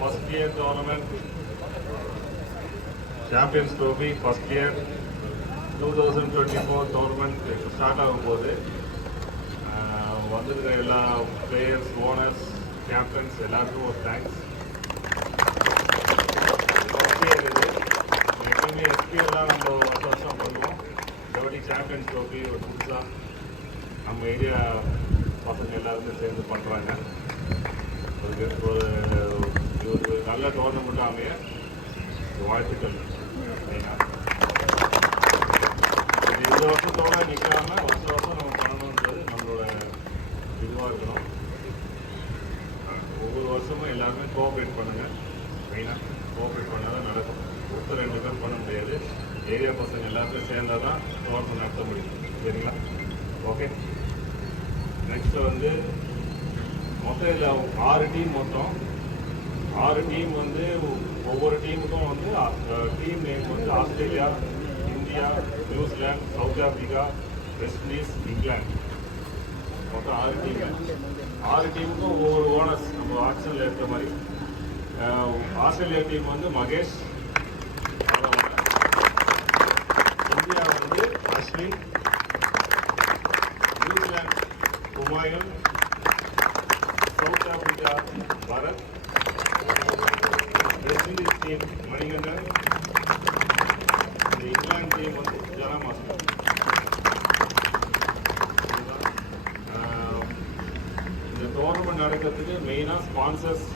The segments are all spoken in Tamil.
first year tournament Champions Trophy first year 2024 tournament start ஆகும் போது வந்திருக்கிற எல்லா பிளேயர்ஸ், ஓனர்ஸ், கேப்டன்ஸ் எல்லாருக்கும் ஒரு தேங்க்ஸ். எப்பவுமே எஸ்பிஎல்லாம் நம்ம வருஷம் பண்ணுவோம். இந்த சாம்பியன்ஸ் ட்ரோஃபி ஒரு புதுசாக நம்ம ஏரியா பசங்க எல்லாருமே சேர்ந்து பண்ணுறாங்க. ஒரு நல்ல டோர்னமெண்ட்டாக அமைய வாழ்த்துக்கள். இந்த வருஷத்தோட நிற்காம வருஷம் நம்ம பண்ணணுன்றது நம்மளோட இதுவாக இருக்கணும். ஒவ்வொரு வருஷமும் எல்லாருமே கோஆப்ரேட் பண்ணுங்கள். மெயினாக கோஆப்ரேட் பண்ணால் தான் நடக்கும். ஒருத்தர் 2 பேர் பண்ண முடியாது. ஏரியா பசங்க எல்லாருமே சேர்ந்தால் தான் டோர்னமெண்ட் நடத்த முடியும். சரிங்களா? ஓகே. நெக்ஸ்ட்டு மொத்தம் இதில் 6 டீம் மொத்தம் 6 டீம் ஒவ்வொரு டீமுக்கும் team name Australia, India, New Zealand, South Africa, West Indies, England. மொத்தம் 6 டீம். 6 டீமுக்கும் ஒவ்வொரு ஓனர்ஸ் நம்ம ஆக்ஷனில் இருக்கிற மாதிரி. Australia team Mahesh, India Ashwin, New Zealand Kumayan, South Africa Bharat, West Indies team Manikandan, England team Jana master. இந்த டோர்னமெண்ட் நடக்கிறதுக்கு மெயினாக ஸ்பான்சர்ஸ்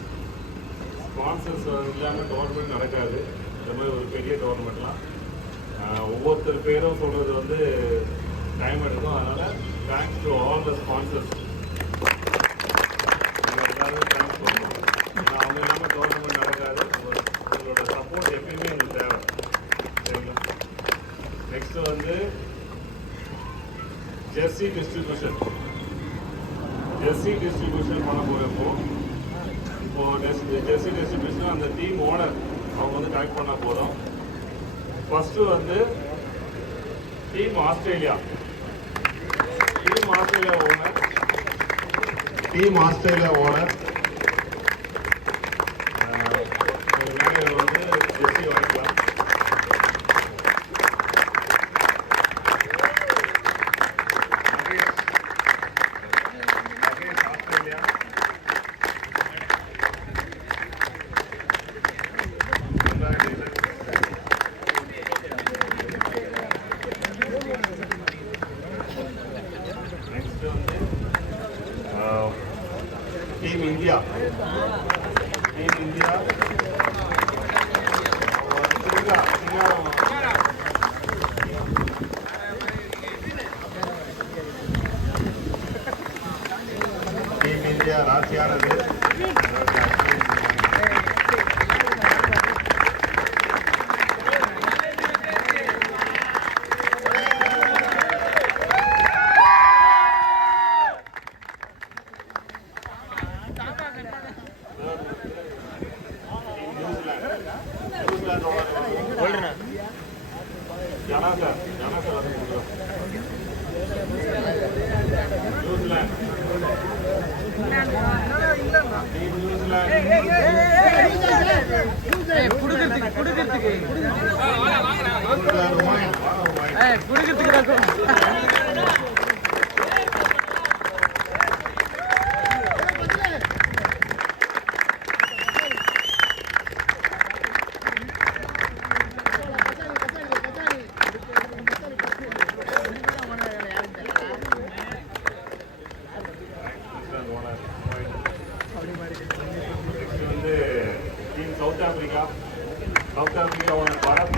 இல்லாமல் டோர்னமெண்ட் நடக்காது. இந்த மாதிரி ஒரு பெரிய டோர்னமெண்ட்லாம் ஒவ்வொருத்தர் பேரும் சொல்கிறது டைம் எடுக்கும். அதனால் thanks to all the sponsors. எல்லாருமே தேங்க்ஸ் பண்ணுவோம். ஏன்னா அவங்க இல்லாமல் டோர்னமெண்ட் நடக்காது. உங்களோட சப்போர்ட் எப்பயுமே எங்களுக்கு தேவை. சரிங்களா? நெக்ஸ்ட்டு ஜெர்சி டிஸ்ட்ரிபியூஷன் பண்ண போகிறப்போ ஜெர்சி டிஸ்ட்ரிபியூஷன் அந்த டீம் ஓனர் அவங்க கலெக்ட் பண்ண போதும். First team Australia owner jersey வாங்கிக்கலாம். Team India. ராசியானது South Africa owner Bharat.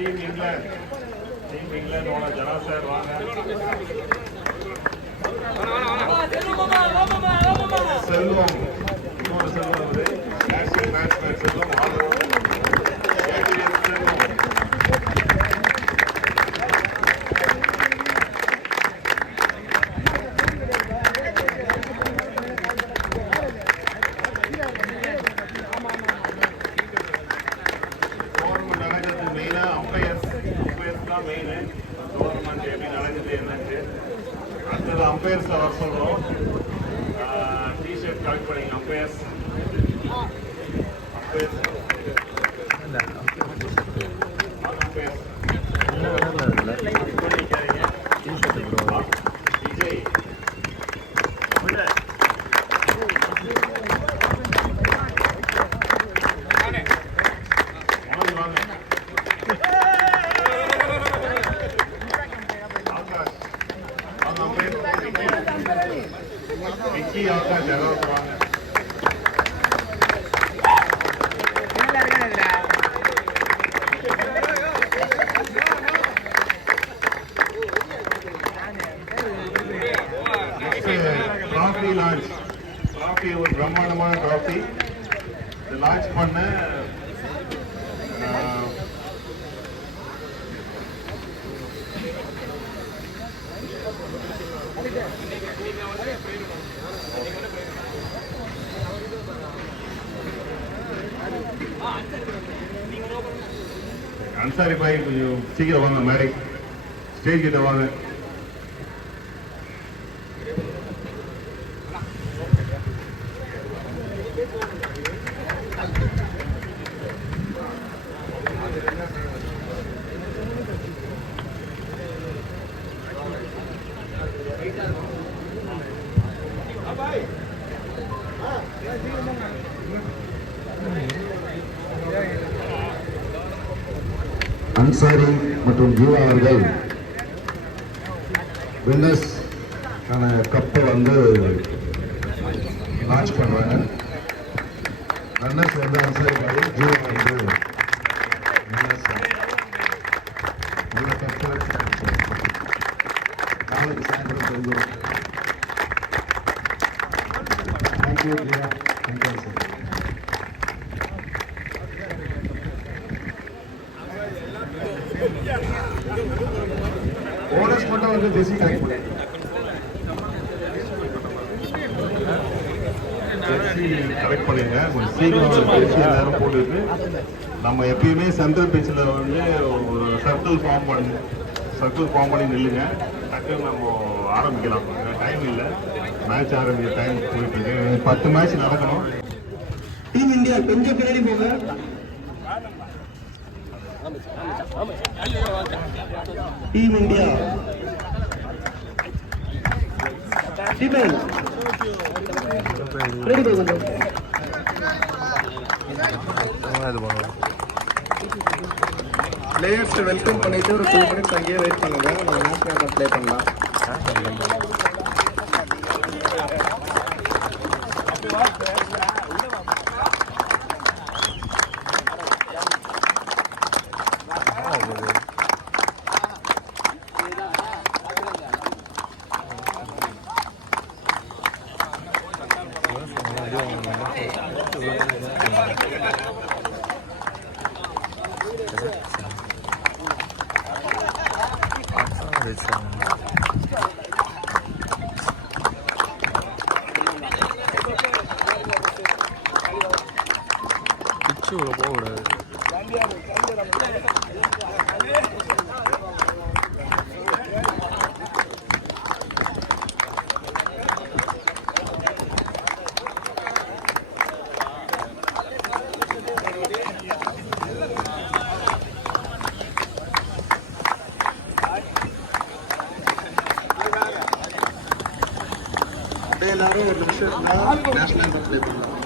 Team இங்கிலாந்தோட ஜனா சார் வாங்க. செல்வம் இன்னொரு செல்வம் வந்து பேட்ஸ்மேன் செல்வம் அம்பையர்ஸ் வர சொல்றோம். டிஷர்ட் கலெக்ட் பண்ணிங்க அம்பையர்ஸ். விஜய் விக்கி ஆகாஷ் யாராவது வாங்க. Trophy launch. டிராஃபி ஒரு பிரம்மாண்டமான டிராஃபி லான்ச் பண்ண அன்சாரி பாய் கொஞ்சம் சீக்கிரம் வாங்க. மேடை ஸ்டேஜ் கிட்ட வாங்க. அன்சாரி மற்றும் ஜீவா அவர்கள் வின்னர்ஸ் கப்பை வந்து லான்ச் பண்ணுவாங்க. ரன்னர்ஸ் வந்து அன்சாரி பாய், ஜீவா வந்து வின்னர்ஸ் நல்ல கப்பை நாளைக்கு சாயந்தரம் தெரிஞ்சிடும். Thank you Jeeva. Thank you sir. Owners மட்டும் வந்து ஜெர்சி கலெக்ட் பண்ணி ஜெர்சி கலெக்ட் பண்ணிடுங்க. கொஞ்சம் சீக்கிரம் ஜெர்சி எல்லாரும் போட்டுட்டு நம்ம எப்பயுமே சென்ட்ரல் பிச்சில் வந்து ஒரு சர்க்கிள் ஃபார்ம் பண்ணி நில்லுங்க. டக்குன்னு நம்ம ஆரம்பிக்கலாம். டைம் இல்லை, மேட்ச் ஆரம்பிக்க டைம் போயிட்டு இருக்கு. 10 மேட்ச் நடக்கணும். டீம் இந்தியா கொஞ்சம் பின்னாடி போங்க. டீம் இந்தியா பிளேயர்ஸ் வெல்கம் பண்ணிட்டு ஒரு 2 மினிட்ஸ் அங்கேயே வெயிட் பண்ணுங்க. நம்ம மேட்ச் ப்ளே பண்ணலாம். பிச்சுக்குள்ள போகக்கூடாது. எல்லாரும் ஒரு நிமிஷம் நேஷனல் ப்ளே பண்ணலாம்.